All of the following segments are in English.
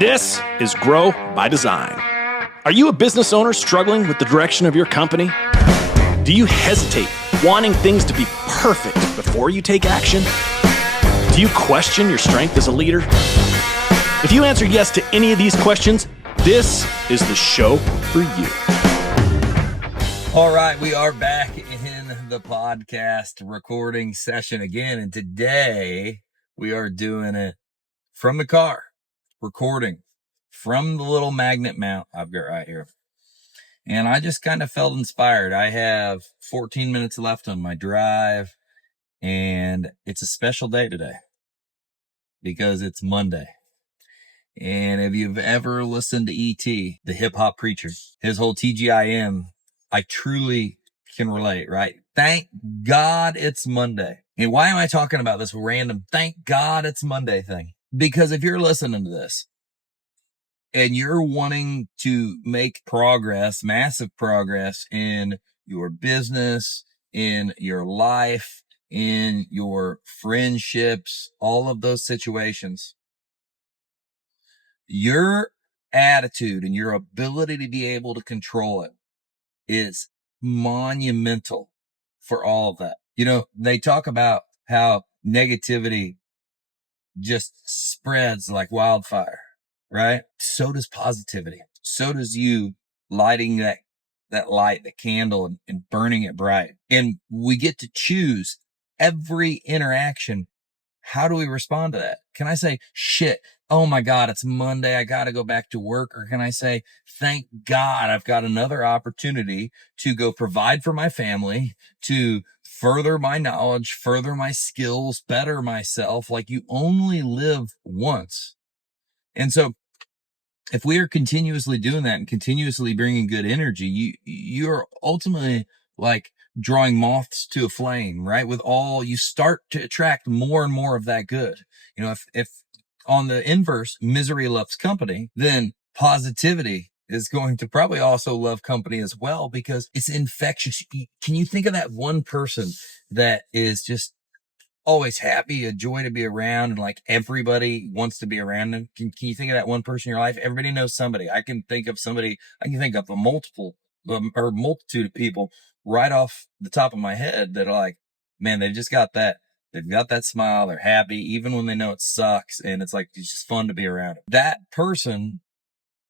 This is Grow by Design. Are you a business owner struggling with the direction of your company? Do you hesitate, wanting things to be perfect before you take action? Do you question your strength as a leader? If you answer yes to any of these questions, this is the show for you. All right, we are back in the podcast recording session again, and today we are doing it from the car. Recording from the little magnet mount I've got right here. And I just kind of felt inspired. I have 14 minutes left on my drive, and it's a special day today because it's Monday. And if you've ever listened to E.T., the hip hop preacher, his whole TGIM, I truly can relate, right? Thank God it's Monday. And why am I talking about this random thank God it's Monday thing? Because if you're listening to this and you're wanting to make progress, massive progress in your business, in your life, in your friendships, all of those situations, your attitude and your ability to be able to control it is monumental for all of that. You know, they talk about how negativity just spreads like wildfire, right? So does positivity. So does you lighting that light, the candle, and burning it bright. And we get to choose every interaction. How do we respond to that? Can I say, shit, oh my God, it's Monday, I got to go back to work? Or can I say, thank God I've got another opportunity to go provide for my family, to further my knowledge, further my skills, better myself? Like, you only live once. And so if we are continuously doing that and continuously bringing good energy, you're ultimately like drawing moths to a flame, right? You start to attract more and more of that good. You know, if on the inverse, misery loves company, then positivity is going to probably also love company as well, because it's infectious. Can you think of that one person that is just always happy, a joy to be around, and like everybody wants to be around them? Can you think of that one person in your life? Everybody knows somebody. I can think of a multitude of people right off the top of my head that are like, man, they've got that smile. They're happy, even when they know it sucks. And it's like, it's just fun to be around that person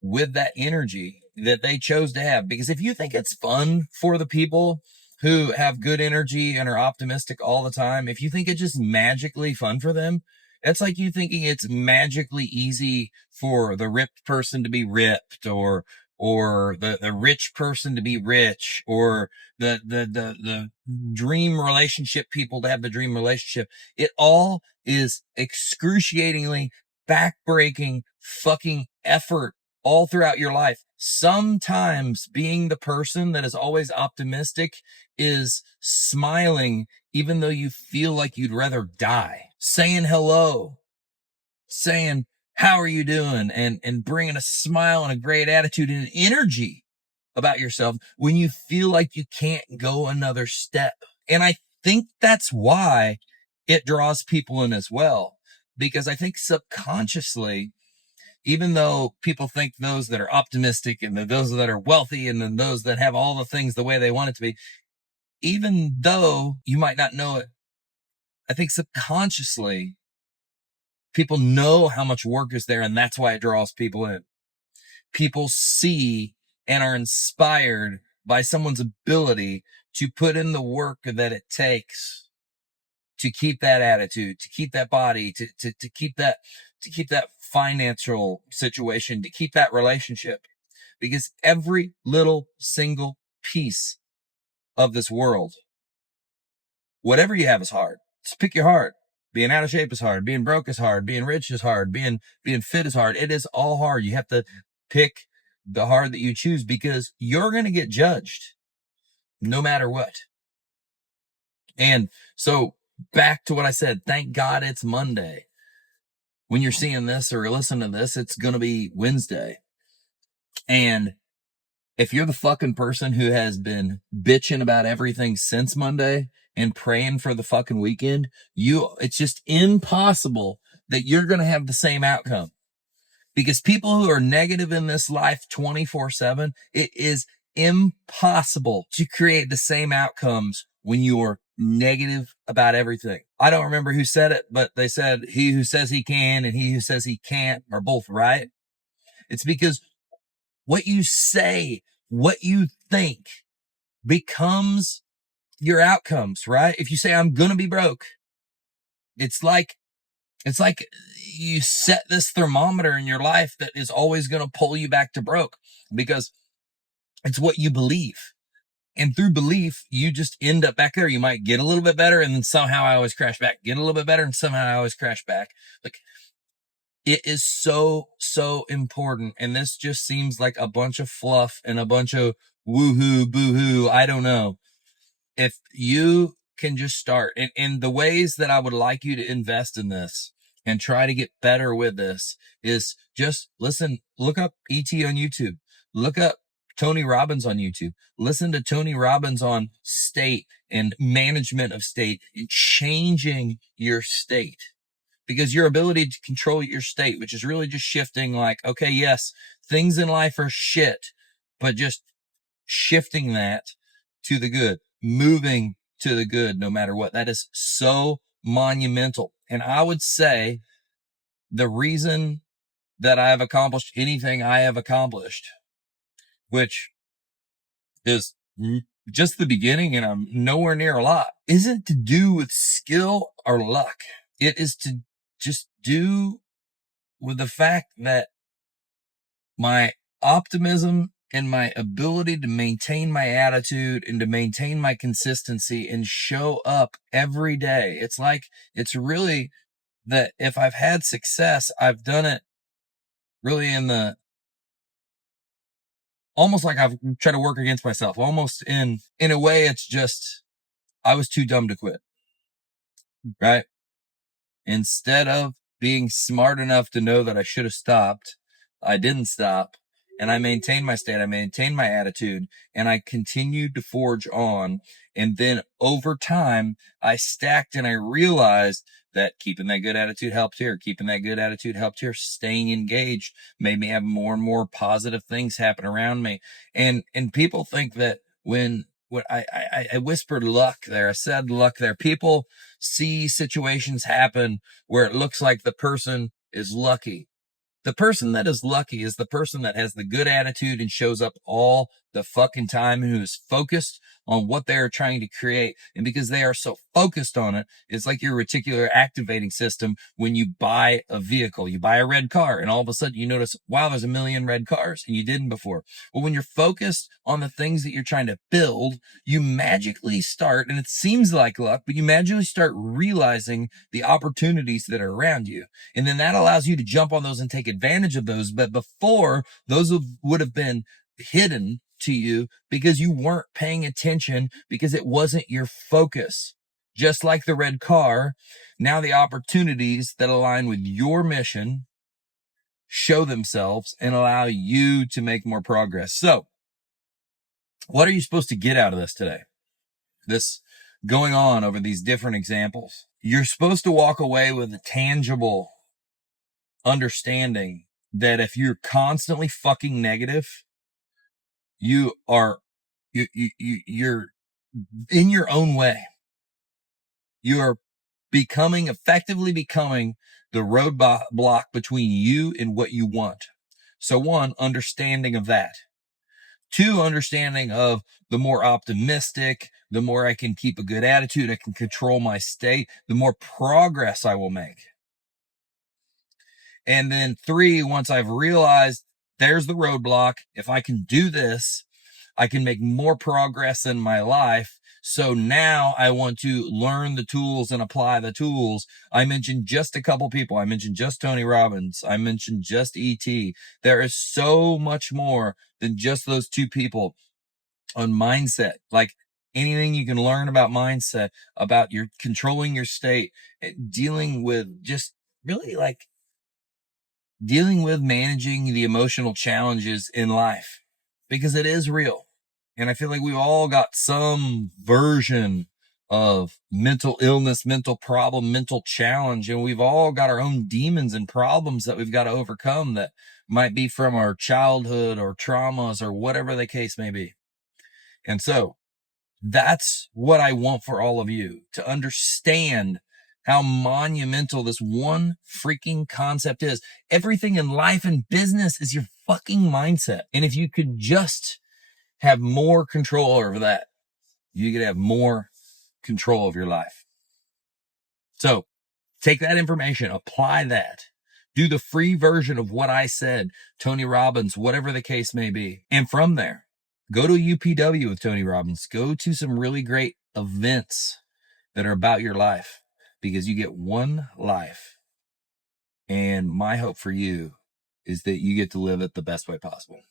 with that energy that they chose to have. Because if you think it's fun for the people who have good energy and are optimistic all the time, if you think it's just magically fun for them, it's like you thinking it's magically easy for the ripped person to be ripped, or the rich person to be rich, or the dream relationship people to have the dream relationship. It all is excruciatingly backbreaking fucking effort all throughout your life. Sometimes being the person that is always optimistic is smiling even though you feel like you'd rather die, saying hello, saying how are you doing, and bringing a smile and a great attitude and energy about yourself when you feel like you can't go another step. And I think that's why it draws people in as well, because I think subconsciously, even though people think those that are optimistic and those that are wealthy and then those that have all the things the way they want it to be, even though you might not know it, I think subconsciously people know how much work is there, and that's why it draws people in. People see and are inspired by someone's ability to put in the work that it takes to keep that attitude, to keep that body, to keep that financial situation, to keep that relationship. Because every little single piece of this world, whatever you have is hard. Just pick your heart. Being out of shape is hard. Being broke is hard. Being rich is hard. Being fit is hard. It is all hard. You have to pick the hard that you choose, because you're going to get judged no matter what. And so back to what I said, thank God it's Monday. When you're seeing this or listening to this, it's going to be Wednesday. And if you're the fucking person who has been bitching about everything since Monday and praying for the fucking weekend, it's just impossible that you're going to have the same outcome. Because people who are negative in this life 24/7, it is impossible to create the same outcomes when you're negative about everything. I don't remember who said it, but they said he who says he can and he who says he can't are both right. It's because what you say, what you think becomes your outcomes, right? If you say, I'm going to be broke, it's like you set this thermometer in your life that is always going to pull you back to broke because it's what you believe. And through belief, you just end up back there. You might get a little bit better and then somehow I always crash back. Get a little bit better and somehow I always crash back. Like, it is so, so important. And this just seems like a bunch of fluff and a bunch of woohoo, boohoo. I don't know. If you can just start and the ways that I would like you to invest in this and try to get better with this is just listen, look up ET on YouTube, look up Tony Robbins on YouTube, listen to Tony Robbins on state and management of state and changing your state. Because your ability to control your state, which is really just shifting like, okay, yes, things in life are shit, but just shifting that to the good, moving to the good, no matter what. That is so monumental. And I would say the reason that I have accomplished anything I have accomplished, which is just the beginning and I'm nowhere near a lot, isn't to do with skill or luck. It is to just do with the fact that my optimism and my ability to maintain my attitude and to maintain my consistency and show up every day. It's really that if I've had success, I've done it really almost like I've tried to work against myself, almost in a way. It's just, I was too dumb to quit, right? Instead of being smart enough to know that I should have stopped, I didn't stop. And I maintained my state. I maintained my attitude and I continued to forge on. And then over time, I stacked and I realized that keeping that good attitude helped here. Keeping that good attitude helped here. Staying engaged made me have more and more positive things happen around me. And people think that when I whispered luck there, I said luck there. People see situations happen where it looks like the person is lucky. The person that is lucky is the person that has the good attitude and shows up all the fucking time and who is focused on what they're trying to create. And because they are so focused on it, it's like your reticular activating system. When you buy a vehicle, you buy a red car and all of a sudden you notice, wow, there's a million red cars and you didn't before. Well, when you're focused on the things that you're trying to build, you magically start, and it seems like luck, but you magically start realizing the opportunities that are around you. And then that allows you to jump on those and take advantage of those. But before, those would have been hidden to you because you weren't paying attention, because it wasn't your focus. Just like the red car, now the opportunities that align with your mission show themselves and allow you to make more progress. So, what are you supposed to get out of this today? This going on over these different examples. You're supposed to walk away with a tangible understanding that if you're constantly fucking negative, you're in your own way. You're effectively becoming the roadblock between you and what you want. So one, understanding of that. Two, understanding of the more optimistic, the more I can keep a good attitude, I can control my state, the more progress I will make. And then three, once I've realized there's the roadblock, if I can do this, I can make more progress in my life. So now I want to learn the tools and apply the tools. I mentioned just a couple people. I mentioned just Tony Robbins. I mentioned just ET. There is so much more than just those two people on mindset. Like anything you can learn about mindset, about your controlling your state, dealing with just really like dealing with managing the emotional challenges in life, because it is real. And I feel like we've all got some version of mental illness, mental problem, mental challenge. And we've all got our own demons and problems that we've got to overcome that might be from our childhood or traumas or whatever the case may be. And so that's what I want for all of you, to understand how monumental this one freaking concept is. Everything in life and business is your fucking mindset. And if you could just have more control over that, you could have more control of your life. So take that information, apply that, do the free version of what I said, Tony Robbins, whatever the case may be. And from there, go to UPW with Tony Robbins. Go to some really great events that are about your life, because you get one life. And my hope for you is that you get to live it the best way possible.